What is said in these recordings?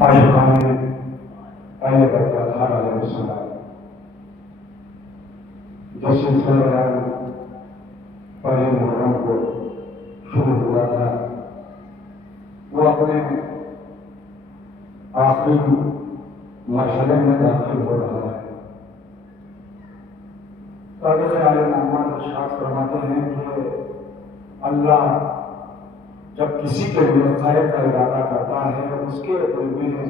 عاشقان اہل بیت اطہار علیہ السلام جو سلسلہ بیان پہلے محرم کو شروع ہوا تھا وہ اپنے آخری مرحلے میں داخل ہو رہا ہے۔ قادر عالم محمد ارشاد فرماتے ہیں کہ اللہ جب کسی کے لیے خیر کا ارادہ کرتا ہے اس کے دل میں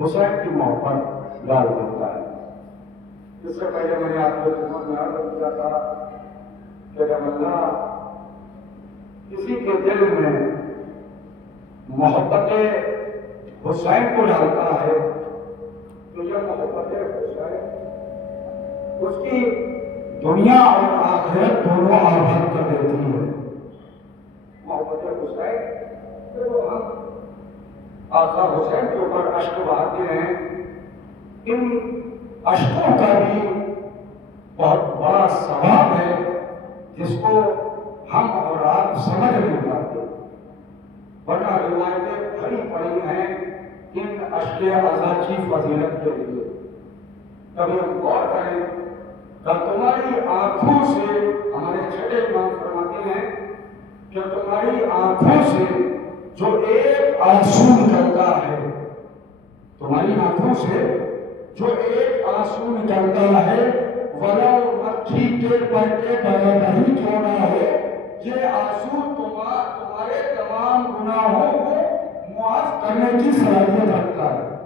حسین کی محبت ڈال دیتا ہے۔ اس سے پہلے میں نے آپ کو خدمت میں عرض کیا تھا کہ جب اللہ کسی کے دل میں محبت حسین کو ڈالتا ہے تو یہ محبت حسین اس کی دنیا اور آخرت دونوں آباد کر دیتی ہے۔ محبت حسین تو ہم آقا حسین کے اوپر اشک بہاتے ہیں، ان اشکوں کا بھی بہت بڑا ثواب ہے جس کو ہم اور آپ سمجھ نہیں پاتے، ورنہ روایتیں بھری پڑی ہیں ان اشک اعضا کی فضیلت کے لیے۔ کبھی ہم غور کریں کہ تمہاری آنکھوں سے، ہمارے چھٹے امام فرماتے ہیں کہ تمہاری آنکھوں سے جو ایک آنسو نکلتا ہے، تمہاری آنکھوں سے جو ایک آنسو نکلتا ہے ولو مکھی کے پر کے برابر ہی کیوں نہ ہو، یہ آنسو تمہارے تمام گناہوں کو معاف کرنے کی صلاحیت رکھتا ہے۔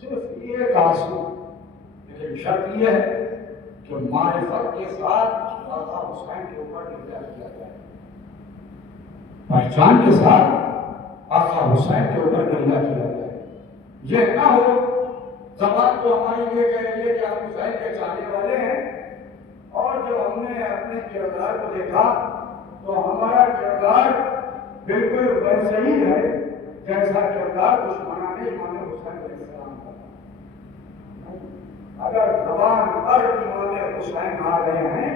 صرف ایک آنسو، لیکن شرط یہ ہے کہ معرفت کے ساتھ آقا حسین کے اوپر نگاہ کیا جائے، پہچان کے ساتھ آقا حسین کے اوپر نگاہ کیا جائے۔ یہ نہ ہو زبان تو ہماری یہ کہہ رہی ہے کہ ہم حسین کے چاہنے والے ہیں، اور جب ہم نے اپنے کردار کو دیکھا تو ہمارا کردار بالکل ویسے ہی ہے جیسا کردار دشمنان امام حسین علیہ السلام کا۔ اگر زبان پر امام حسین آ رہے ہیں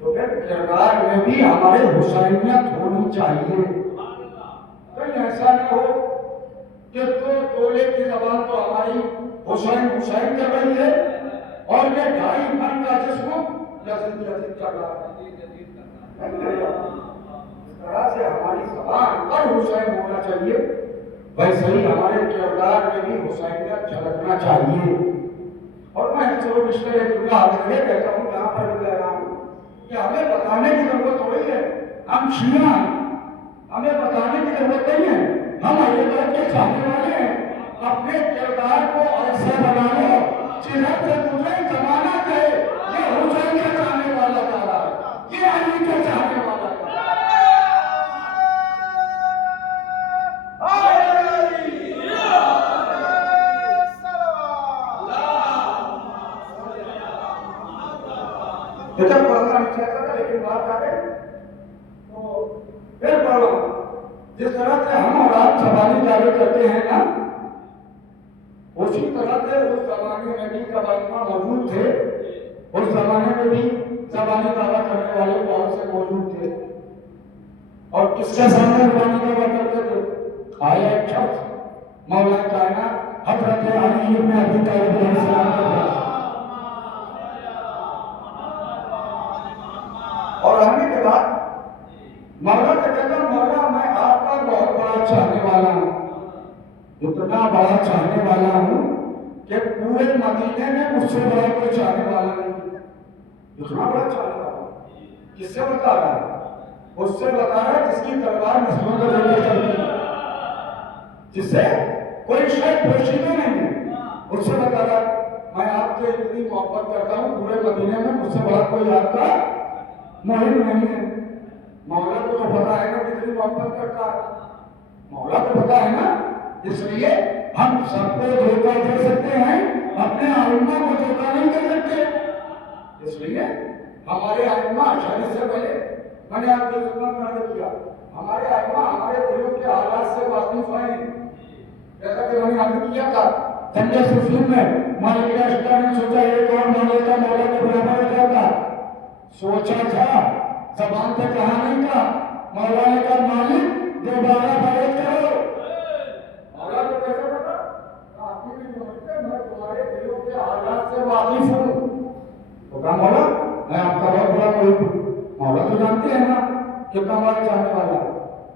تو پھر کردار میں بھی ہمارے حسینیت ہونی چاہیے۔ کہیں ایسا نہ ہو کہ دو تولے کی زبان تو ہماری حسین حسین کر رہی ہے اور یہ 2.5 من کا جسم یزید یزید کر رہا ہے۔ اس طرح سے ہماری زبان پر حسین ہونا چاہیے، ویسے ہی ہمارے کردار میں بھی حسینیت جھلکنا چاہیے۔ اور میں چلو رشتے دنیا حاضر یہ کہتا ہوں، یہاں پر بھی کہہ رہا ہوں کہ ہمیں بتانے کی ضرورت تھوڑی ہے ہم شیعہ ہیں، ہمیں بتانے کی ضرورت نہیں ہے ہم اہل بیت کے چاہنے والے ہیں۔ اپنے کردار کو ایسا بنا لو جنہیں سے تمہیں زمانہ کہے یہ حسین کے چاہنے والا جا رہا ہے، یہ علی کے چاہنے والا جا رہا ہے۔ جب پڑھنا نہیں چاہتا تھا لیکن بات آ گئی تو پھر پڑھو۔ جس طرح سے ہم اور آپ زبانی دعوے کرتے ہیں نا، اسی طرح سے اس زمانے میں بھی قبائلہ موجود تھے، اس زمانے میں بھی زبانی دعویٰ کرنے والے بہت سے موجود تھے، اور کس کے سامنے زبانی دعویٰ کرتے تھے؟ آیا ایک شخص مولا کائنات حضرت علی بن ابی طالب علیہ السلام کے پاس، اور آنے کے بعد مولا سے کہتا مولا میں آپ کا بہت بڑا چاہنے والا ہوں، اتنا بڑا چاہنے والا ہوں کہ پورے مدینے میں مجھ سے بڑا کوئی چاہنے والا نہیں، اتنا بڑا چاہنے والا ہوں۔ کس سے بتا رہا ہے؟ اس سے بتا رہا ہے جس کی تلوار نسلوں کو لے کے چلتی ہے، جس سے کوئی شک پوشیدہ نہیں ہے، اس سے بتا رہا ہے میں آپ سے اتنی محبت کرتا ہوں، پورے مدینے میں مجھ سے بڑا کوئی آپ کا محب نہیں ہے۔ مولا کو تو پتا ہے نا کتنی محبت کرتا ہے، مولا کو پتا ہے نا، اس لیے ہم سب کو دھوکہ دے سکتے ہیں، اپنے ائمہ کو دھوکہ نہیں کر سکتے۔ اس لیے ہمارے ائمہ شریعت سے پہلے میں نے آپ کو خدمت میں عرض کیا، ہمارے ائمہ ہمارے دلوں کے حالات سے واقف ہیں، جیسا کہ میں نے عرض کیا تھا جنگ صفین میں مالک اشتر نے سوچا ایک اور مولا کا مولا کے برابر ہو جاتا، سوچا تھا زبان سے کہا نہیں تھا، مولا نے کہا مالک دوبارہ بیعت کرو۔ مولا کو کیسے کتنا ہمارا چاہنے والا ہے.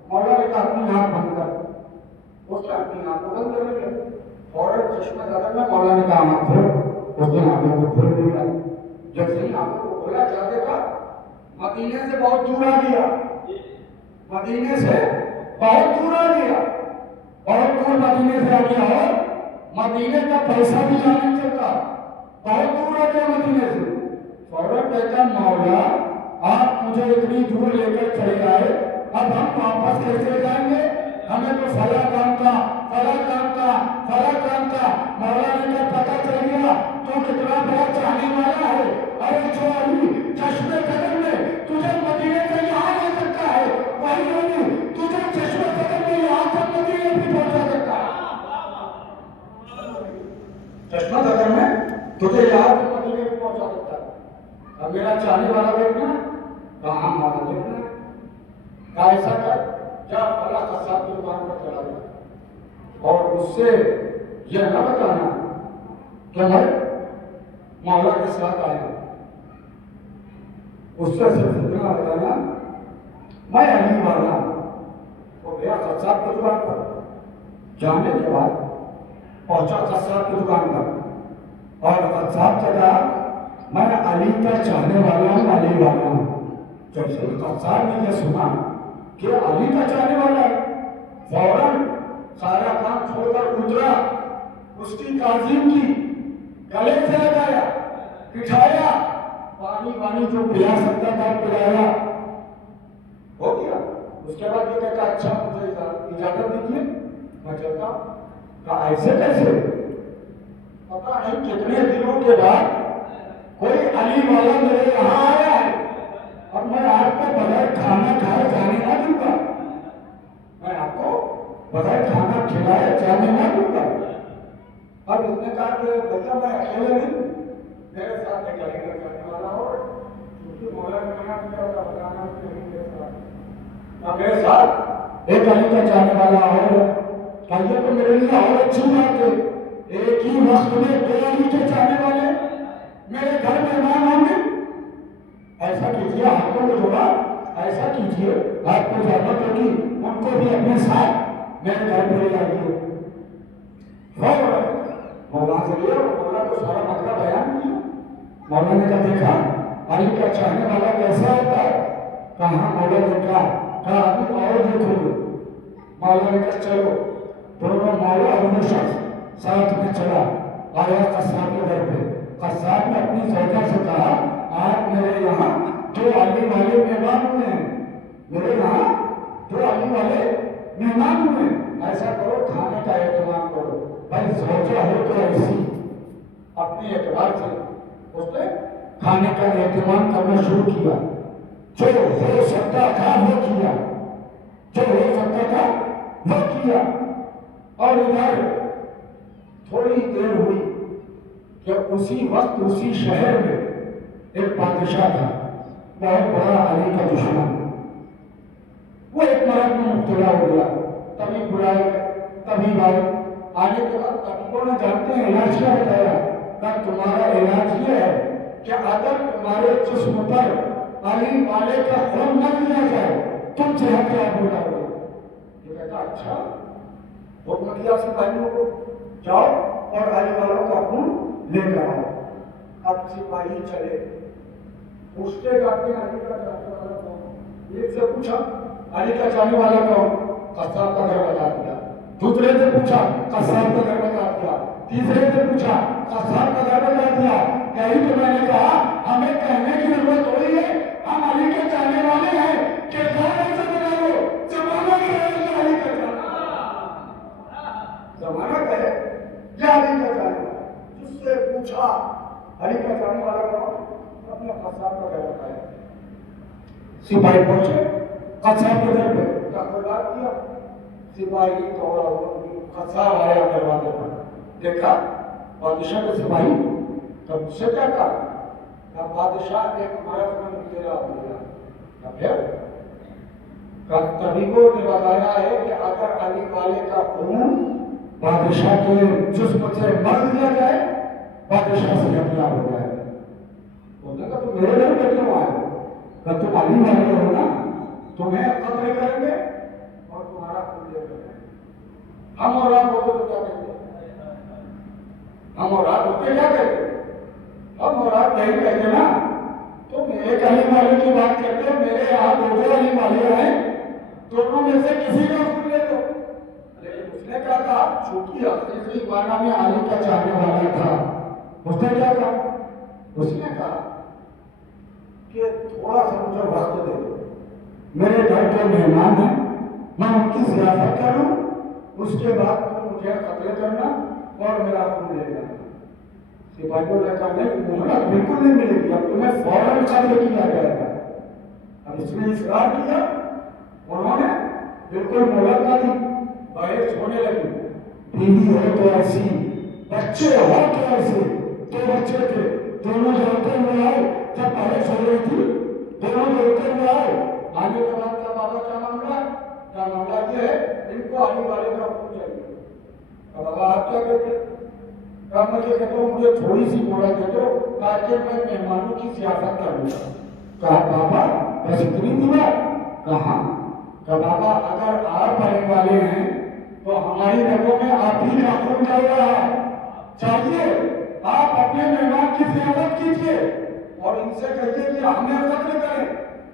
مولا نے کہا اپنی آنکھ بند کر. اس نے اپنی آنکھ کو بند کر لیا. فوراً چشمہ زدہ میں مولا نے کہا آنکھ کھول. اس نے آنکھوں کو کھول دیا. جب سے آنکھوں کو کھولا کیا دیکھا؟ مدینے سے بہت دور آ گیا. مدینے سے بہت دور آ گیا. بہت دور مدینے سے آ گیا. اور مدینے کا پیسہ بھی جانے چلتا. بہت دور آ گیا مدینے سے. فوراً کہتا مولا آپ مجھے اتنی دور لے کر چلے آئے, اب ہم واپس کیسے جائیں گے؟ ہمیں تو فلاں کام تھا, فلاں کام تھا, فلاں کام تھا. مولا نے کہا پتہ چل گیا تو کتنا بڑا چاہنے والا ہے. ارے جو علی چشمے قدم میں تجھے مدینے سے یہاں لے سکتا ہے, وہی علی تجھے چشمے قدم میں یہاں سے مدینے بھی پہنچا سکتا ہے. چشمہ قدم میں تجھے یہاں سے مدینے بھی پہنچا سکتا ہے. اب میرا چاہنے والا دیکھنا, کہاں والا دیکھنا, کہا ایسا کر جا فلاں قصاب کی دکان پر چلا جا اور اس سے یہ نہ بتانا کہ میں مولا کے ساتھ آیا ہوں. اس سے صرف اتنا بتانا میں علی والا ہوں. وہ گیا قصاب کی دکان پر. جانے کے بعد پہنچا قصاب کی دکان پر اور قصاب سے کہا میں علی کا چاہنے والا ہوں, علی والا ہوں. جب سے قصاب نے یہ سنا کہ علی کا چاہنے والا ہے, فوراً سارا کام چھوڑ کر اترا. اس کی تعظیم کی, گلے سے لگایا, بٹھایا, پانی جو پلا سکتا تھا پلایا. ہو گیا. اس کے بعد یہ کہتا اچھا مجھے اجازت دیجیے میں چلتا ہوں. کہا ایسے کیسے؟ پتا نہیں کتنے دنوں کے بعد کوئی علی والا میرے یہاں آیا ہے اور میں آپ کو بغیر کھانا کھائے جانے نہ دوں گا. میں آپ کو بغیر کھانا کھلائے جانے نہ دوں گا. اب اس نے کہا کہ بچہ میں اکیلے نہیں, میرے ساتھ ایک علی کا چاہنے والا ہو, کیونکہ مولا نے منع کیا تھا بتانا نہیں میرے ساتھ. میرے ساتھ ایک علی کا چاہنے والا اور کہیے تو میرے لیے اور اچھی بات ہے. ایک ہی وقت میں دو علی کے چاہنے والے میرے گھر مہمان ہوں گے. ایسا کیجیے, ہاتھوں کو جوڑا, ایسا کیجیے آپ کو ضرورت ہوگی ان کو بھی اپنے ساتھ میرے گھر پہ لے آئیے. مولا سے لیا, مولا کو سارا مسئلہ بیان کیا. مولا نے کہا دیکھا علی کا چاہنے والا کیسا ہوتا ہے؟ کہاں مولا نے کہا ابھی اور دیکھو گے. مولا نے کہا چلو. دونوں مولا اور وہ شخص ساتھ میں چلا آیا قصاب کے گھر پہ. قصاب نے اپنی زوجہ سے کہا آج میرے یہاں دو علی والے مہمان ہوئے ہیں, میرے یہاں دو علی والے مہمان ہوئے ہیں. ایسا کرو کھانے کا اہتمام کرو. بھائی زوجہ ہو تو ایسی اپنے اعتبار سے اس نے کھانے کا اہتمام کرنا شروع کیا. جو ہو سکتا تھا وہ کیا, جو ہو سکتا تھا وہ کیا. اور ادھر تھوڑی دیر ہوئی کہ اسی وقت اسی شہر میں ایک بادشاہ تھا, بہت بڑا علی کا دشمن. وہ ایک مرض میں مبتلا ہو گیا. کبھی بلائے کبھی بھائی آنے کے بعد طبیبوں نے جانتے ہیں علاج کیا بتایا کہ تمہارا علاج یہ ہے کہ اگر تمہارے جسم پر علی والے کا خون نہ لیا جائے تم صحت یاب ہو جاؤ گے. یہ کہتا اچھا. حکم کیا سپاہیوں کو جاؤ اور علی والوں کا خون لے کر آؤ. اب سپاہی چلے, پوچھتے جاتے ہیں علی کا چاہنے والا کون. ایک سے پوچھا علی کا چاہنے والا کون, قصاب کا گھر بتا دیا. دوسرے سے پوچھا قصاب کا گھر بتا دیا. تیسرے سے پوچھا قصاب کا گھر بتا دیا. یہی تو میں نے کہا ہمیں کہنے کی ضرورت ہو رہی ہے ہم علی کے چاہنے والے ہیں. کردار ایسا بنا لو زمانہ کہے علی کا چاہنے, زمانہ کہے یہ علی کا چاہنے والا. جس سے پوچھا علی کا چاہنے والا کون, اپنے قصاب کا گھر بتایا. سپاہی پہنچے قصاب کے گھر پہ, بات کیا. سپاہی دوڑا قصاب آیا دروازے پر, دیکھا بادشاہ کے سپاہی. تب سے کیا کہا بادشاہ ایک مرض میں مبتلا ہو گیا. پھر طبیبوں نے بتایا ہے کہ اگر علی والے کا خون بادشاہ کے جسم سے مر دیا جائے بادشاہ سے ہتھیار ہو جائے. انہوں نے کہا تم میرے گھر پہ کیوں آئے؟ کہ تم علی والے ہو نا, تمہیں قتل کریں گے اور تمہارا خون لے کر جائیں گے۔ ہم اور آپ ہوتے تو کیا کہتے ہیں؟ ہم اور آپ ہوتے کیا کہتے ہیں؟ ہم اور آپ نہیں کہتے نا، تم ایک علیم والے کی بات کرتے ہو، میرے یہاں دو علیم والے ہیں، دونوں میں سے کسی کا خون لے دو۔ لیکن اس نے کیا کہا؟ چونکہ حقیقی معنی میں علی کا چاہنے والا تھا، اس نے کیا کہا؟ اس نے کہا کہ تھوڑا سا مجھے وقت دے دو، میرے گھر کے مہمان ہیں، میں ان کی ضیافت کروں، اس کے بعد تم مجھے قتل کرنا اور میرا خون لے جانا۔ سپاہیوں نے کہا نہیں، مہلت بالکل نہیں ملے گی، اب تمہیں فوراً قتل کیا جائے گا۔ اب اس نے اصرار کیا، انہوں نے بالکل مہلت نہ دی، بحث ہونے لگی۔ بیوی ہو تو ایسی، بچے ہو تو ایسے، دو بچے تھے، دونوں دوڑتے ہوئے آئے، جب بحث ہو رہی تھی دونوں دوڑتے ہوئے آئے، آنے کے بعد کا بابا کیا معاملہ؟ کیا معاملہ یہ ہے ان کو آنے والے کا خون چاہیے۔ اب بابا آپ کیا کہتے ہیں؟ کہا مجھے کہتے ہو مجھے تھوڑی سی موڑا دے دو تاکہ میں مہمانوں کی ضیافت کروں۔ کہا بابا بس اتنی دیوار؟ کہا بابا اگر آپ آنے والے ہیں تو ہماری رگوں میں آپ ہی کا خون چل رہا ہے، چاہیے آپ اپنے مہمان کی ضیافت کیجیے اور ان سے کہیے کہ ہمیں قتل کریں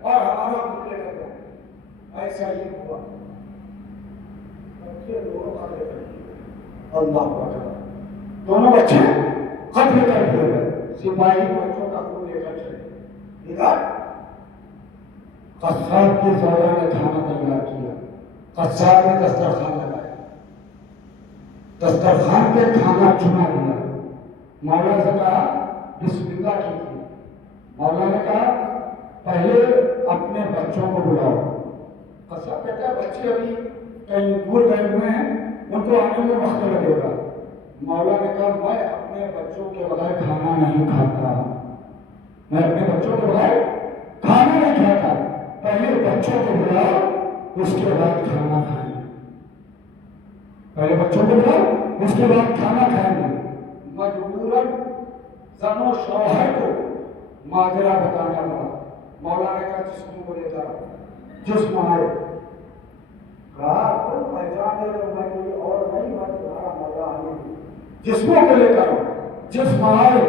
اور ہمارا خون لے کر جائیں۔ ایسا ہی ہوا، بچے دونوں قتل کر دیے۔ اللہ اکبر، دونوں بچے قتل کر دیے گئے۔ سپاہی بچوں کا خون لے کر چلے۔ ادھر قصاب کے زوجہ نے کھانا تیار کیا، قصاب نے دسترخوان لگایا، دسترخوان پہ کھانا چنا دیا۔ مولا سے کہا بسم اللہ کیجیے۔ مولا نے کہا پہلے اپنے بچوں کو بلاؤ۔ قصاب کہتا ہے بچے ابھی کہیں دور گئے ہوئے ہیں، ان کو آنے میں وقت لگے گا۔ مولا نے کہا میں اپنے بچوں کے بغیر کھانا نہیں کھاتا، میں اپنے بچوں کے بغیر کھانا نہیں کھاتا، پہلے بچوں کو بلاؤ اس کے بعد کھانا کھائیں گے، پہلے بچوں کو بلاؤ اس کے بعد کھانا کھائیں گے۔ مجبوراً زن و شوہر کو ماجرا بتانا پڑا۔ مولا نے کہا جسم کو لے کر جسم آئے، کہا تم پہچان دے رہے، میں کوئی اور نہیں، میں تمہارا مولا علی ہوں۔ جسموں کو لے کر جسم آئے،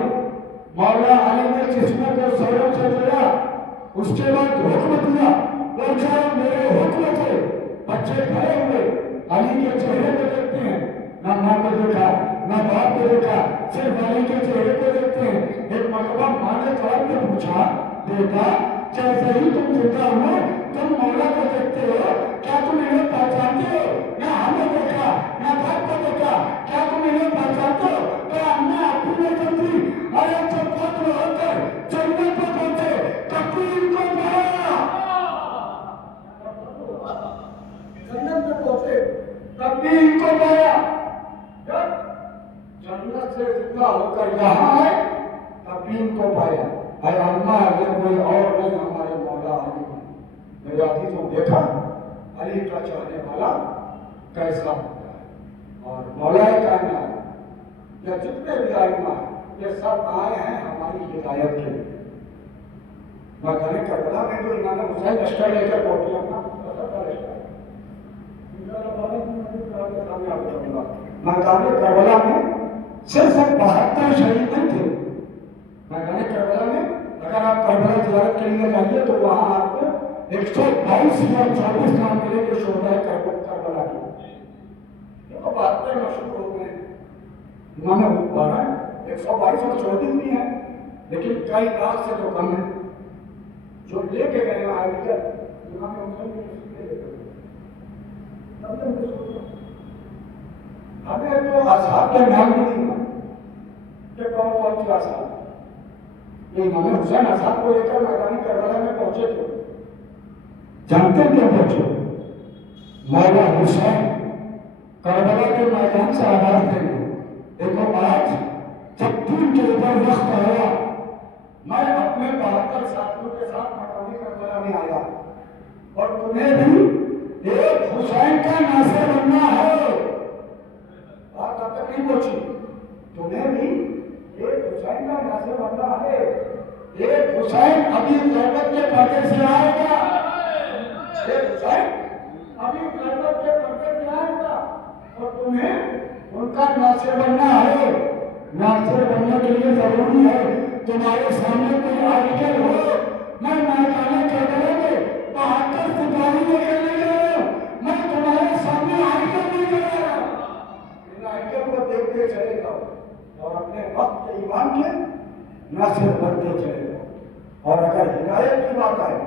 مولا علی نے جسموں کو زوروں سے جوڑا، اس کے بعد حکم دیا وہ جاؤ میرے حکم سے۔ بچے کھڑے ہوئے، علی کے چہرے کو دیکھتے ہیں، نہ ماں کو دیکھا نہ باپ کو دیکھا، صرف علی کے چہرے کو دیکھتے ہیں۔ ایک مرتبہ ماں نے طور پہ پوچھا بیٹا جیسے ہی تم دیکھا ہو تم مولا کو دیکھتے ہو، کیا تم انہیں پہچانتے ہو؟ نہ ہمیں دیکھا نہ باپ کو دیکھا، کیا تم انہیں پہچانتے ہو؟ تو ہم نے اپنی نہیں کرتی، ارے جب قتل ہو کر جنت کو پہنچے تقدیر کو پایا، جنت میں پہنچے تقدیر کو پایا، جب جنت سے زندہ ہو کر یہاں آئے تقدیر کو پایا۔ اے اللہ یہ کوئی اور نہیں ہمارے مولا علی ہیں۔ میرے عزیزوں دیکھا علی کا چاہنے والا کیسا ہوتا ہے، اور مولا کائنات یہ جتنے بھی ائمہ ہیں یہ سب آئے ہیں ہماری ہدایت کے لیے۔ میدان کربلا میں جو امام حسین لشکر لے کر پہنچے اپنا میدان کربلا میں صرف 72 شہید نہیں تھے۔ میدان کربلا میں اگر آپ کربلا زیارت کے لیے جائیے تو وہاں آپ کو 122 یا 24 نام ملے گے شہدائے کربلا کے۔ یہ تو بات میں مشہور ہو گئے ہیں، امام 122 اور 24 بھی ہیں، لیکن کئی لاکھ سے تو کم ہیں جو لے کے گئے ہیں آئے بجر امام حسین کے لے کے گئے۔ ہمیں تو اصحاب کے نام بھی نہیں معلوم کہ کون کون سی اصحاب، یہ امام حسین اصحاب کو لے کر میدان کربلا میں پہنچے تھے، جانتے کیوں پہنچے؟ مولا حسین کربلا کے میدان سے آواز دیں گے دیکھو آج جب دین کے اوپر وقت آیا میں اپنے 72 ساتھیوں کے ساتھ مقامی کربلا میں آیا اور تمہیں بھی ایک حسین کا ناصر بننا ہے۔ بات اب تک نہیں پہنچی، تمہیں بھی ایک حسین کا ناصر بننا ہے۔ ایک حسین ابھی قیامت کے پردے سے آئے گا، ابھی کربلا کے پردے میں آئے گا اور تمہیں ان کا ناصر بننا ہے. ناصر بننے کے لیے ضروری ہے تمہارے سامنے کوئی آئیڈیل ہو. میں میدان کربلا میں 72 سپاہی لے کے نہیں آیا. میں تمہارے سامنے آئیڈیل نہیں لے آیا. ان آئیڈیل کو دیکھتے چلے جاؤ اور اپنے وقت کے ایمان کے ناصر بنتے چلے جاؤ. اور اگر ہدایت کی بات آئے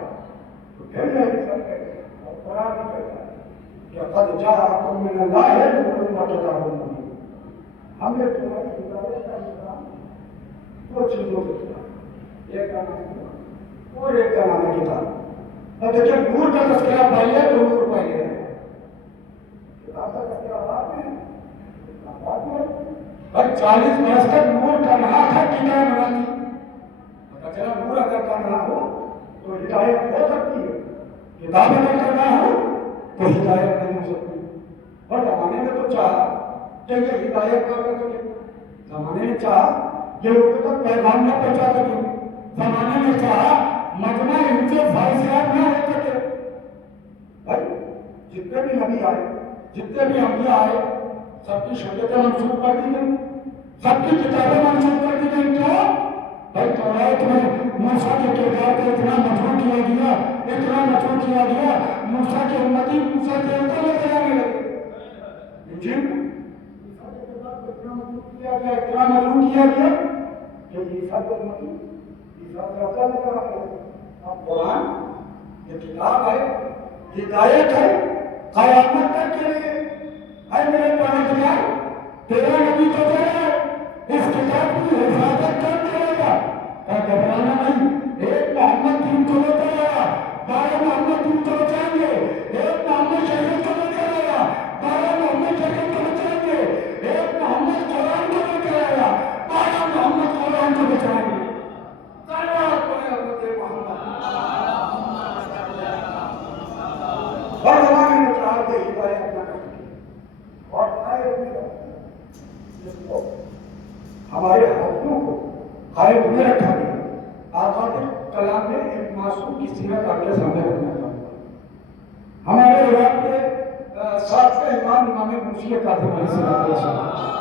تو پھر یہی سب ہے اور قرآن بھی کہتا ہے کہ قد جاءکم من اللہ نور وکتاب مبین. ہم نے تمہاری ہدایت کا نظام دو چیزوں سے کیا. ایک کا نام ہے اور ایک کا نام ہے کتاب. اور دیکھیں نور کا تذکرہ پہلے تو نور پہلے ہے. کتاب کا تذکرہ بعد میں بھائی 40 برس تک نور کر رہا تھا کتاب بنانی. چلا نور اگر کرنا ہو تو ہدایت ہو سکتی ہے. کتاب اگر کرنا ہو تو ہدایت نہیں ہو سکتی. اور زمانے میں تو چاہا کہ یہ ہدایت کر سکے. زمانے نے چاہا کہ لوگوں تک پیغام نہ پہنچا سکے. زمانے نے چاہا مجمع ان سے فائزیات نہ ہو سکے. بھائی جتنے بھی نبی آئے جتنے بھی انبیاء آئے سب کی شریعتیں منسوخ کر دی گئی. سب کی کتابیں منسوخ کر دی گئی. کیوں؟ بھائی تورات میں موسیٰ کے کردار کو اتنا مجروح کیا گیا موسیٰ کے امتی موسیٰ کے اوپر لے جانے لگے. انجیل عیسیٰ کے کردار کو اتنا مجروح کیا گیا کہ عیسیٰ کے امتی عیسیٰ سے افضل لے کر آنے لگے. اب قرآن یہ کتاب ہے ہدایت ہے قیامت تک کے لیے. اے میرے پروردگار تیرا نبی تو تیرا ہے. اس کتاب کی حفاظت کر کرے گا. گھبرانا نہیں. ایک محمد دین کو لے کر آیا 12 محمد دین کو بچائیں گے. ایک محمد شریف کو لے کر آیا 12 محمد شریف کو بچائیں گے. ایک محمد قرآن کو لے کر آیا 12 محمد قرآن کو بچائیں گے. اور زمانے نے چاہا کہ ہدایت نہ کر سکے اور ہمارے حقوں کو قائد میں رکھا گیا. آقا کے کلام میں ایک معصوم کی سیرت آپ کے سامنے رکھنا چاہتا ہوں. ہمارے عراق کے 7ویں امام مرشد کاظم علیہ السلام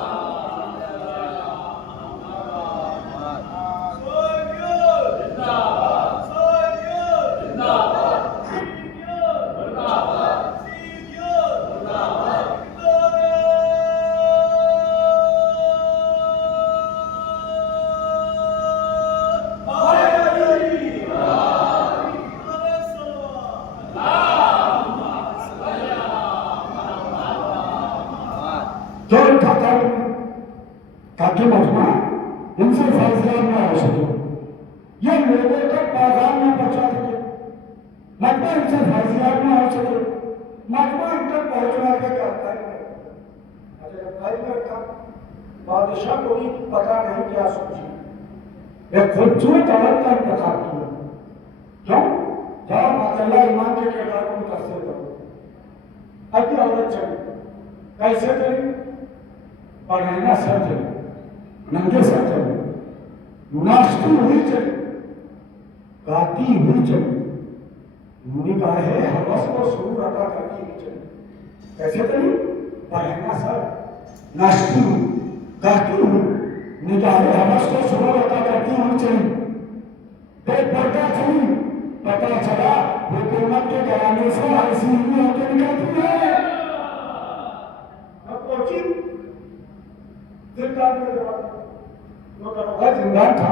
تاکہ مجمع ان سے فیصلہ نہ ہو سکے. یہ لوگوں تک پیغام نہ پہنچا سکے. مجمع ان سے فیصلہ نہ ہو سکے. مجمع ان تک پہنچنا کے کرتا ہے. بادشاہ کو بھی پتا نہیں کیا سوچی. ایک خوبصورت عورت کا انتخاب کیا. کیوں؟ جاؤ ماشاءاللہ ایمان کے کردار کو متاثر کرو. اب یہ عورت چلی. کیسے چلی؟ پڑھنا سر چلی. ننگے سر چلی. ناشتی ہوئی چلی. گاتی ہوئی چلی. نگاہ حوث کو سرور عطا کرتی ہوئی چلی. کیسے چلی؟ پڑھنا سر ناشتی ہوئی گاتی ہوئی نگاہ حوث کو سرور عطا کرتی ہوئی چلی. پیٹ پردہ چلی. پتا چلا حکومت کے گھرانے سے ایسی ہوئی ہو کے نکلتی ہے. اب پہنچی زندان میں زندان تھا.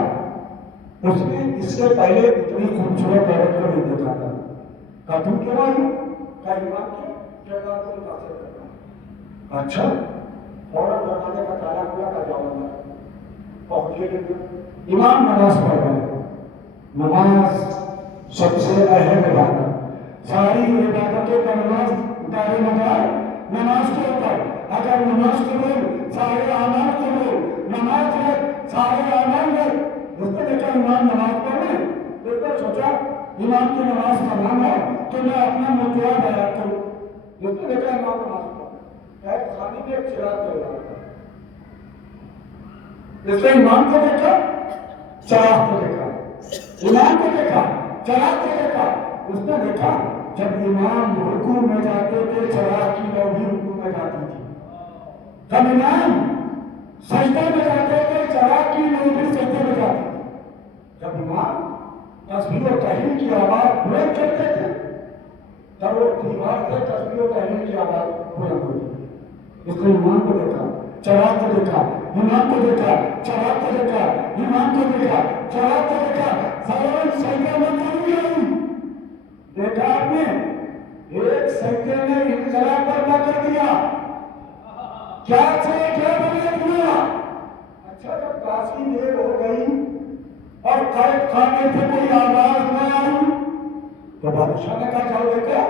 اس نے اس سے پہلے اتنی خوبصورت عورت کو نہیں دیکھا تھا. کہا تم کیوں آئی؟ کہا ایمان کے کردار کو متاثر کرنا. اچھا عورت دروازے کا تالا کھلا کا جاؤ پہنچے ایمان نماز پڑھ رہے. نماز سب سے اہم عبادت. ساری عبادتوں کا نماز دائر مدار نماز کے اوپر. اگر نماز قبول سارے اعمال قبول. نماز ہے سارے اعمال ہے. اس نے دیکھا ایمان نماز پڑھ رہے. اس نے سوچا ایمان کی نماز پڑھنا ہے تو میں اپنا موضوع بیان کروں. اس نے دیکھا ایمان نماز پڑھ ایک خانے میں ایک چراغ جل رہا تھا. اس نے ایمان کو دیکھا چراغ کو دیکھا. ایمان کو دیکھا چراغ کو دیکھا. اس نے دیکھا جب امام رکوع میں جاتے تھے چراغ کی لو بھی رکوع میں جاتی تھی. جب امام سجدے میں جاتے تھے چراغ کی لو بھی سجدے میں جاتی تھی. جب امام تسبیح و تحلیل کی آواز بلند کرتے تھے تب وہ دیوار سے تسبیح و تحلیل کی آواز بلند ہوتی تھی. اس نے امام کو دیکھا, چراغ کو دیکھا, امام کو دیکھا, چراغ کو دیکھا, امام کو دیکھا, چراغ کو دیکھا, فوراً سجدے میں کود گئی. دیکھا آپ نے ایک سجدے نے انقلاب برپا کر دیا. کیا سے کیا بنا دیا. اچھا جب کافی دیر ہو گئی اور قید خانے سے کوئی آواز نہ آئی تو بادشاہ نے کہا جاؤ دیکھا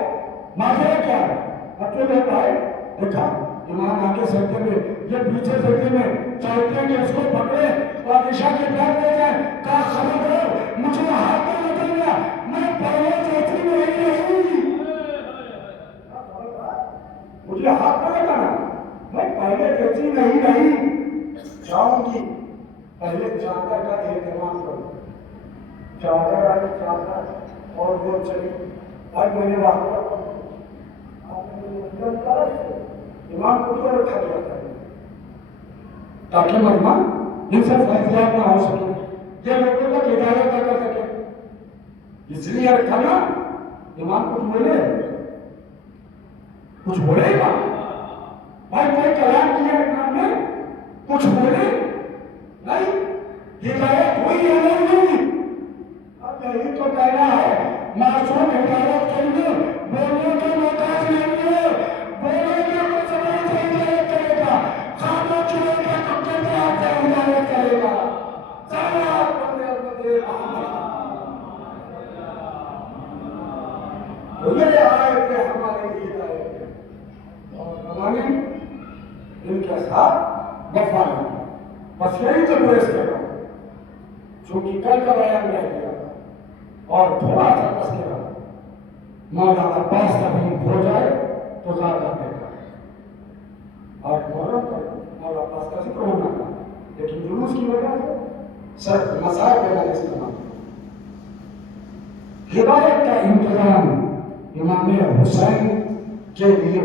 ماجرا کیا ہے. اکیلے بھائی دیکھا امام آگے سجدے میں, یہ پیچھے سجدے میں, چاہتے ہیں کہ اس کو پکڑے بادشاہ کے پاس لے جائیں. کہا خبردار مجھے ہاتھ میں مت لگا, میں پہلے چوتھی میں نہیں رہوں. مجھے ہاتھ میں لگانا, میں پہلے چوتھی نہیں رہی. جاؤں گی پہلے چادر کا اہتمام کروں. چادر آئی چادر اور وہ چلی. آج میں نے وہاں امام کو کیوں رکھا گیا تھا تاکہ مجمع ان سے فیصلات نہ ہو سکے, یہ لوگوں تک ہدایت نہ کر سکے. اس لیے رکھا نا امام کچھ بولے, کچھ بولے گا بھائی, کوئی کلام کیا امام نے کچھ بولے نہیں, ہدایت ہوئی ہے نہیں. اب یہی تو کہنا ہے معصوم ہدایت کے لیے بولنے کا محتاج نہیں ہے. بولے گا تو زبان سے ہدایت کرے گا, خاموش رہے گا تو کردار سے ہدایت کرے گا. یہ آئے کہ ہمارے لیے ہدایت اور ہمارے ان کے ساتھ وفا نہیں. بس یہی تو پیش کر رہا ہوں چونکہ کل کا بیان رہ گیا اور تھوڑا سا تذکرہ مولانا عباس تبھی ہو جائے تو زیادہ بہتر ہے. اور محرم پر مولانا عباس کا ذکر ہونا تھا لیکن جلوس کی وجہ سے سر مسائل کا استعمال. ہدایت کا انتظام امام حسین کے لیے,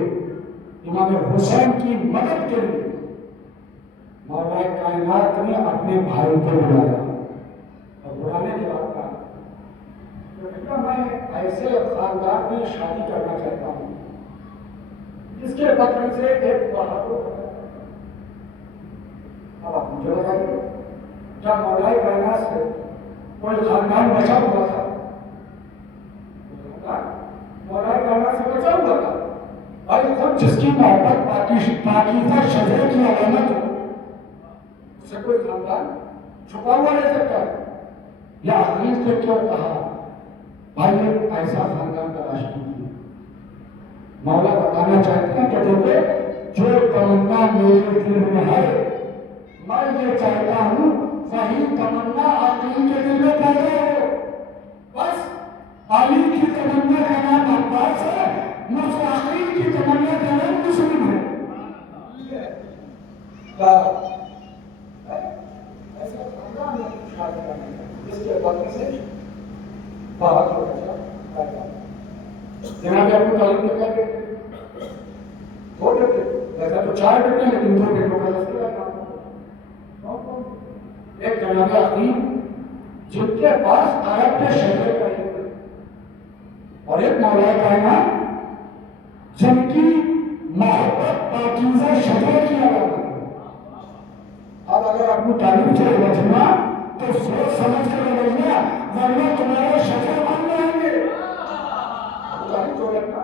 امام حسین کی مدد کے لیے مولا کائنات نے اپنے بھائی کو بلایا. اور بلانے کے بعد کہا میں ایسے خاندان میں شادی کرنا چاہتا ہوں جس کے بدن سے ایک بہادر ہو. اب آپ مجھے بتائیے جب مولا کائنات سے کوئی خاندان بچا ہوا تھا, مولا کائنات سے بچا ہوا تھا بھائی, خود جس کی محبت پاکیزہ شجرے کی علامت ہو اس سے کوئی خاندان چھپا ہوا رہ سکتا ہے. یا عقیل سے کیوں کہا بھائی ایسا خاندان تلاش کیجیے. مولا بتانا چاہتے ہیں کہ دیکھو جو تمنا میرے دل میں ہے میں یہ چاہتا ہوں وہی تمنا عقیل کے دل میں پیدا ہو. بس علی کی تمنا کا نام عباس ہے, مجھ عقیل کی تمنا کا نام مسلم ہے. ایسا خاندان شادی کرنا جس کے بدن سے بہت ہو گیا. جناب ابو طالب نے کہا کہ دو بیٹے, ویسا تو 4 بیٹے ہیں لیکن 2 بیٹوں کا تذکرہ نام. ایک جناب عقیل جن کے پاس عرب کے شہر کا علم ہے, اور ایک مولا کائنات جن کی محبت پاکیزہ شجرے کی علامت ہے. اب اگر ابو طالب سے بچنا تو سوچ سمجھ کر بچنا, ورنہ تمہارے شجر بن جائیں گے. ابو طالب کو رکھنا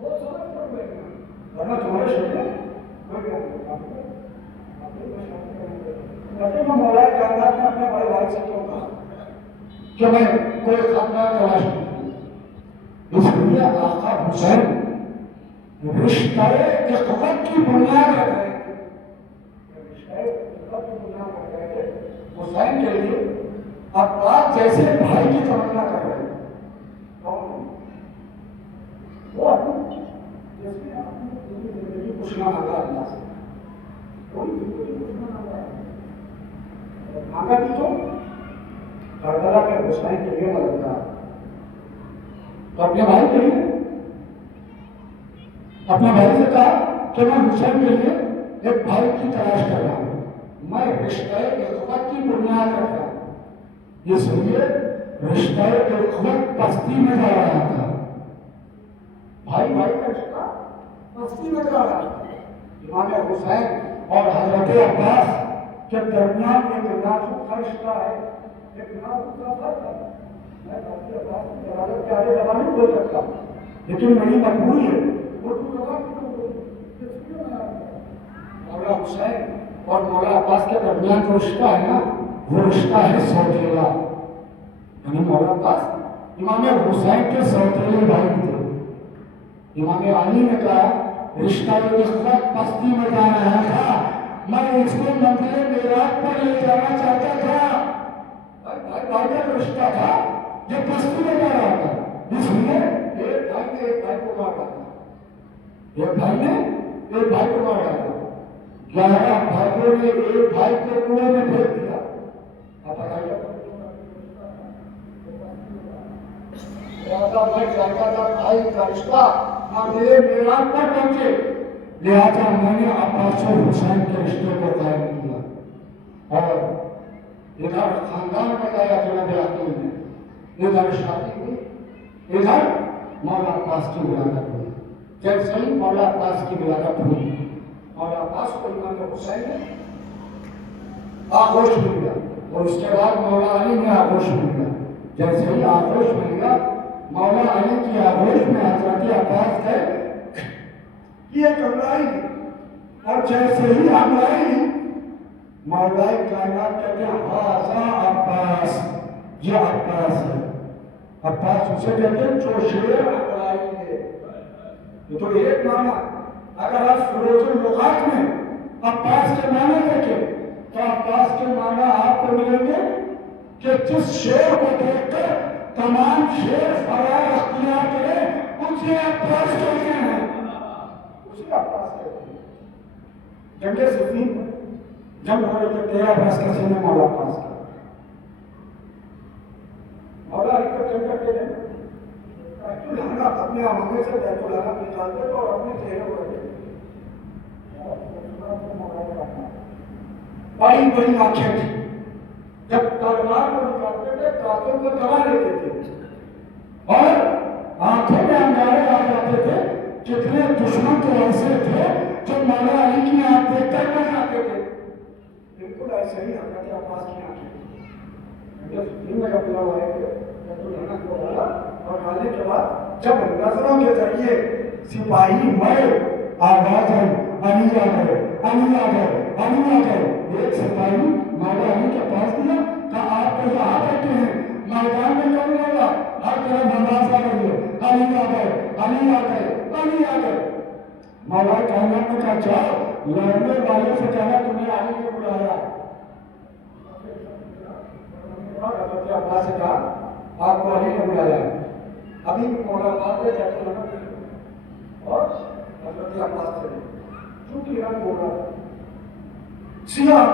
سوچ سمجھ کر بچنا, ورنہ تمہارے شجر بن جائیں گے. میں مولا کائنات نے اپنے بڑے بھائی سے کیوں کہا کہ میں کوئی خاندان تلاش کروں. اس لیے آقا حسین رشتہ اخوت کی بنیاد رکھ رہے تھے. حسین کے لیے عباس جیسے بھائی کی تمنا کر رہے ہیں. وہ جس نے اپنی زندگی کچھ نہ مانگا اللہ سے, کوئی زندگی کچھ نہ مانگا, مانگا بھی تو کربلا کے حسین کے لیے مددگار, تو اپنے بھائی کے لیے اپنے بھائی سے کہا کہ میں حسین کے لیے ایک بھائی کی تلاش کر رہا ہوں، میں رشتہ اخوت کی بنیاد رکھ رہا ہوں، اس لیے رشتہ اخوت پستی میں جا رہا تھا، بھائی بھائی کا رشتہ پستی میں جا رہا تھا۔ امام حسین اور حضرت عباس کے درمیان ایک نازک کا رشتہ ہے، ایک نازک کا فرق ہے۔ میں حضرت عباس کی جلالت کے آگے زبان نہیں بول سکتا، لیکن میری مجبوری ہے اردو زبان کی مولا حسین اور مولا عباس کے درمیان جو رشتہ ہے نا، وہ رشتہ ہے سوتیلا، یعنی مولا عباس امام حسین کے سوتیلے بھائی تھے۔ امام علی نے کہا رشتہ اخوت پستی میں جا رہا تھا، میں اس کو منزل معراج پر لے جانا چاہتا تھا۔ بھائی بھائی کا جو رشتہ تھا یہ پستی میں جا رہا تھا، اس لیے ایک بھائی نے ایک بھائی کو مارا تھا، ایک بھائی نے ایک بھائی کو مارا تھا، 11 بھائیوں نے ایک بھائی کو کنویں میں پھینک دیا۔ آپ بتائیے میں چاہتا تھا بھائی کا رشتہ میرے معراج پر پہنچے، لہٰذا میں نے عباس اور حسین کے رشتے کو قائم کیا، اور ادھر خاندان بتایا جناب عقیل نے، ادھر شادی ہوئی، ادھر مولا عباس کی ولادت ہوئی۔ جیسے ہی مولا عباس کی ولادت ہوئی، مولا عباس کو امام حسین نے آغوش مل گیا، اور اس کے بعد مولا علی نے آغوش مل گیا۔ جیسے ہی آغوش مل گیا، مولا علی کی آغوش میں حضرت عباس گئے، یہ کمرائی، اور جیسے ہی ہمرائی مولا کائنات کہتے ہیں ہاذا عباس، یہ عباس ہے۔ عباس اسے کہتے ہیں جو شیر ہمرائی ہے، یہ تو ایک معنی۔ اگر آپ فروز اللغات میں عباس کے معنی دیکھیں تو عباس کے معنی آپ کو ملیں گے کہ جس شیر کو دیکھ کر تمام شیر فرار اختیار کرے اسے عباس کہتے ہیں، اسے عباس کہتے ہیں۔ جنگ صفین جنگ ہو رہی ہے، 13 برس کا سینہ مولا عباس کا، مولا علی کا جنگ کرتے ہیں، اپنے عمامے سے بیت الحرام نکالتے تو اور اپنے چہرے کو رکھتے، بڑی بڑی آنکھیں تھی، جب تلوار کو نکالتے تھے کافروں کو دبا لیتے تھے، اور آنکھوں میں انگارے آ جاتے تھے۔ کتنے دشمن تو ایسے تھے جو مولا علی کی آنکھ دیکھ کر مر جاتے تھے، بالکل ایسے ہی حضرت عباس کی آنکھیں۔ میں جب لوگ آئے تھے اور کھانے کے بعد جب نظروں کے ذریعے سپاہی مرے، آواز آئی علی آ گئے، علی آ گئے، علی آ گئے۔ ایک سپاہی مولا علی کے پاس دیا، کہا آپ تو یہاں بیٹھے ہیں، میدان میں کون ہوگا؟ ہر طرف آواز آ رہی ہے علی آ گئے، علی آ گئے، علی آ گئے۔ مولا کائنات نے کہا جاؤ لڑنے والے سے کہنا تمہیں علی نے بلایا۔ حضرت عباس سے کہا آپ کو علی نے بلایا ہے، ابھی مولا عباس نے کہتے ہیں اور حضرت عباس سے چونکہ رنگ ہو رہا سیاہ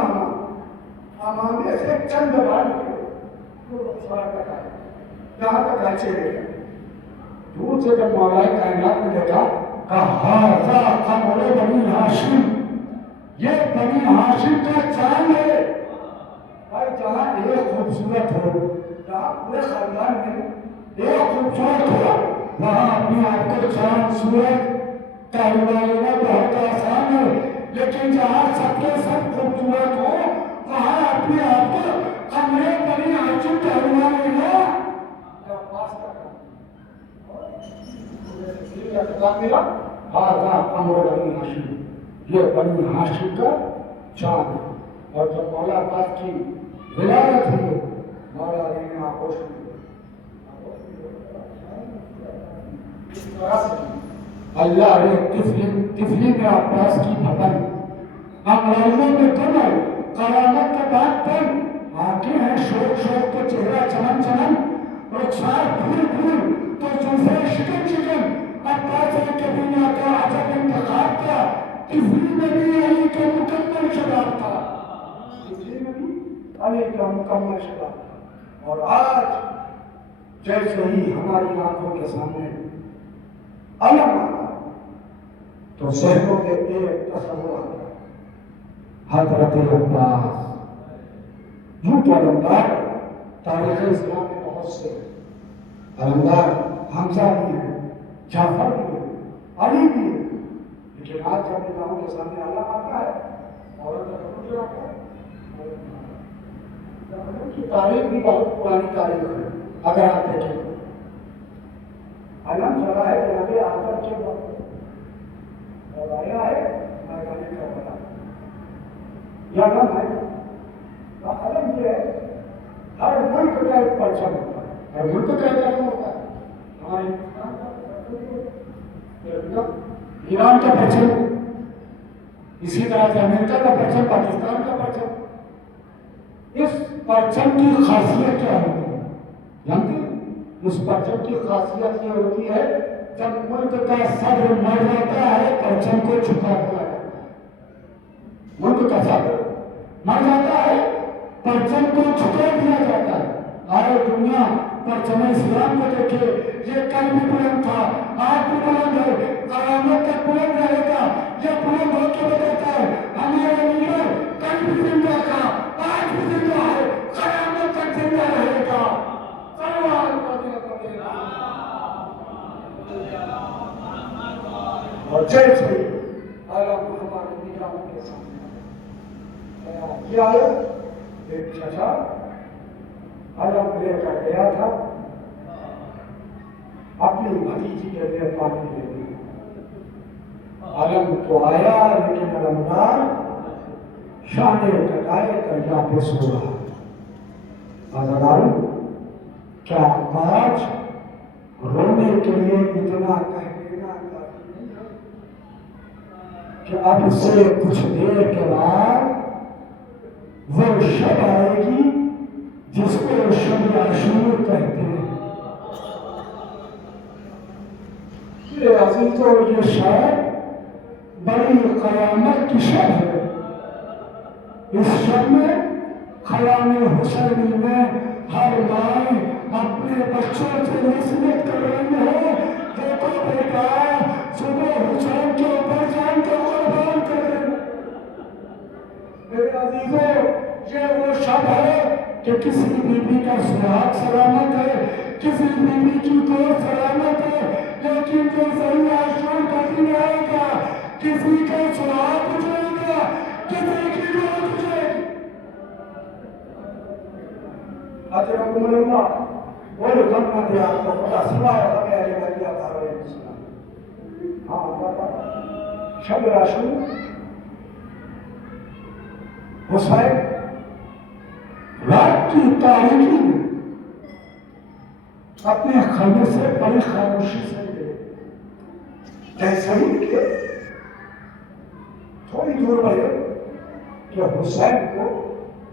امامے سے چند بار نکلے تو رخسار تک آئے، جہاں تک آئے چہرے گئے۔ دور سے جب مولا کائنات نے دیکھا کہا ہاذا قمر بنی ہاشم، یہ بنی ہاشم کا چاند ہے۔ بھائی جہاں ایک خوبصورت ہو، جہاں پورے خاندان میں ایک خوبصورت ہو، وہاں اپنے آپ کو چاند سورج کہلوا لینا بہت آسان ہے، لیکن جہاں سب کے سب خوبصورت ہو وہاں اپنے آپ کو قمر بنی ہاشم کہلوا لینا پاس کرنا۔ ہاذا قمر بنی ہاشم، یہ بنی ہاشم کا چاند۔ اور جب مولا عباس کی ولادت ہوئی، مولا علی نے آغوش کی، اللہ نے طفلی میں عباس کی بھپن، انگریزوں میں کمر، قیامت کے بعد پن، آنکھیں ہیں شوق شوق تو چہرہ چمن چمن، رخسار پھول پھول تو زلفیں شکن شکن۔ عباس کبھی کا عجب انتخاب تھا، طفلی میں بھی علی کا مکمل شباب تھا، طفلی میں بھی علی کا مکمل شباب تھا۔ اور آج جیسے ہی ہماری آنکھوں کے سامنے علم آتا، تو ذہنوں میں ایک تصور آتا ہے، حضرت عباس۔ یوں تو علمدار تاریخ اسلام میں بہت سے علمدار حمزہ بھی ہیں، جعفر بھی ہیں، علی بھی ہیں، لیکن آج جب نگاہوں کے سامنے علم آتا ہے اور ان کی تاریخ بھی بہت پرانی تاریخ ہے۔ اگر آپ دیکھیں تو علم چلا ہے جناب آدم کے وقت اور آیا ہے میدان کربلا۔ یہ علم ہے، علم یہ ہے ہر ملک کا ایک پرچم ہوتا ہے، ہر ملک کا ایک علم ہوتا ہے۔ ہمارے ایران کا پرچم، اسی طرح سے امریکہ کا پرچم، پاکستان کا پرچم۔ اس پرچم کی خاصیت کیا ہوتی ہے جانتے ہیں؟ اس پرچم کی خاصیت یہ ہوتی ہے جب ملک کا صدر مر جاتا ہے پرچم کو چھپا دیا جاتا ہے۔ ملک کا صدر مر جاتا ہے پرچم کو چھپا دیا جاتا ہے۔ آئے دنیا پرچم اسلام کو دیکھے، یہ کل بھی بلند تھا، آج بھی بلند ہے، قیامت تک بلند رہے گا۔ یہ بلند ہو کے بتاتا ہے ہمارا لیڈر کل بھی زندہ تھا، آج بھی زندہ ہے، قیامت تک زندہ رہے گا۔ اور جیسے عالم ہمارے نگاہوں کے سامنے کیا ہے، ایک چچا علم لے کر گیا تھا اپنی بھتیجی کے لیے پانی لینے۔ علم تو آیا لیکن علمدار شانے کٹائے دریا پہ سو رہا۔ عزیزان، کیا آج رونے کے لیے اتنا کہہ دینا کافی نہیں ہے کہ اب سے کچھ دیر کے بعد وہ شب آئے گی جس کو شب عاشور کہتے ہیں؟ میرے عزیزوں، یہ شب بڑی قیامت کی شب ہے۔ اس شب میں خیام حسینی میں ہر ماں اپنے بچوں سے نصیحت کر رہی ہے، دیکھو بیٹا صبح حسین کے اوپر جان کو قربان کریں۔ میرے عزیزوں، یہ وہ شب ہے کہ کسی بیوی کا سراغ سلامت ہے، کسی بیوی کی گود سلامت ہے، لیکن جو صحیح عاشور کا دن آئے گا کسی کا سراغ اجڑے گا، کسی کی گود اجڑے گی۔ اجرکم اللہ، بولو جنہ دے آپ کو خدا سوائے ہمیں علی ولی علیہ السلام۔ ہاں بابا، شب عاشور حسین رات کی تاریکی میں اپنے خیمے سے بڑی خاموشی سے گئے، جیسے ہی نکلے تھوڑی دور بڑھے کہ حسین کو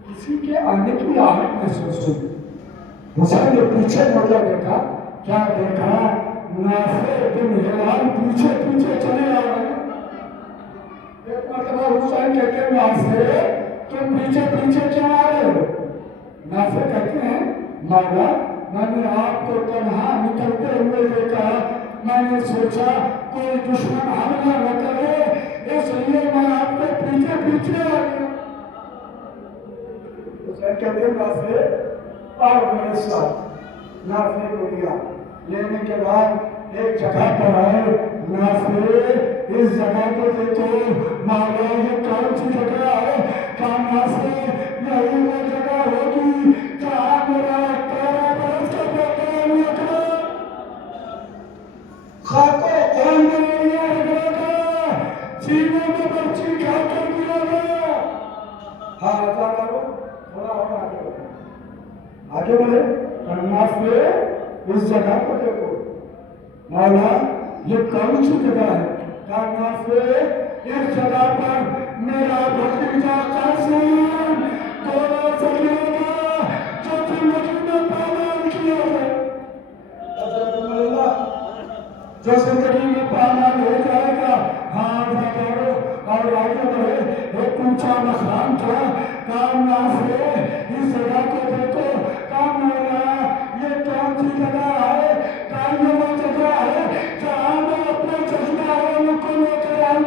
کسی کے آنے کی آہٹ محسوس ہوئی۔ حسین نے پیچھے مڑا دیکھا، کیا دیکھا؟ نافع بن ہلال پیچھے پیچھے چلے آ رہے ہیں۔ ایک مرتبہ حسین کہتے ہیں نافع تم پیچھے پیچھے کیوں آ رہے ہو؟ نافع کہتے ہیں مولا میں نے آپ کو تنہا نکلتے ہوئے دیکھا، میں نے سوچا کوئی دشمن حملہ نہ کرے اس لیے میں آپ کے پیچھے پیچھے آ گیا۔ حسین کہتے ہیں نافع اور میرے ساتھ۔ نافع کو لیا، لینے کے بعد ایک جگہ پر آئے۔ نافع اس جگہ کو دیکھو مولا یہ کون سی جگہ ہے؟ کہا نافع یہی وہ جگہ ہوگی جہاں میرا 13 برس کا بیٹا نکلا خاکو خون میں لیا رگڑا گیا، سینے میں برچی کھا کر دیا گیا۔ ہاں ایسا کرو، تھوڑا اور آگے بڑھے، آگے بڑھے۔ نافع اس جگہ کو دیکھو مولا یہ کون سی جگہ ہے؟ کہا نافع اس جگہ پر میرا بھتیجا قاسم دونوں سے ملے گا جو زندگی میں پامال کیا ہے۔ جو زندگی میں پامال ہو جائے گا۔ ہاں بھائی اور آگے بڑھے۔ ایک اونچا مقام تھا، کہا نافع اس جگہ کو دیکھو۔ کہا مولا یہ کون سی جگہ ہے؟ کہا یہ وہ جگہ ہے جہاں میں اپنے چشمہ کو لے کر آؤں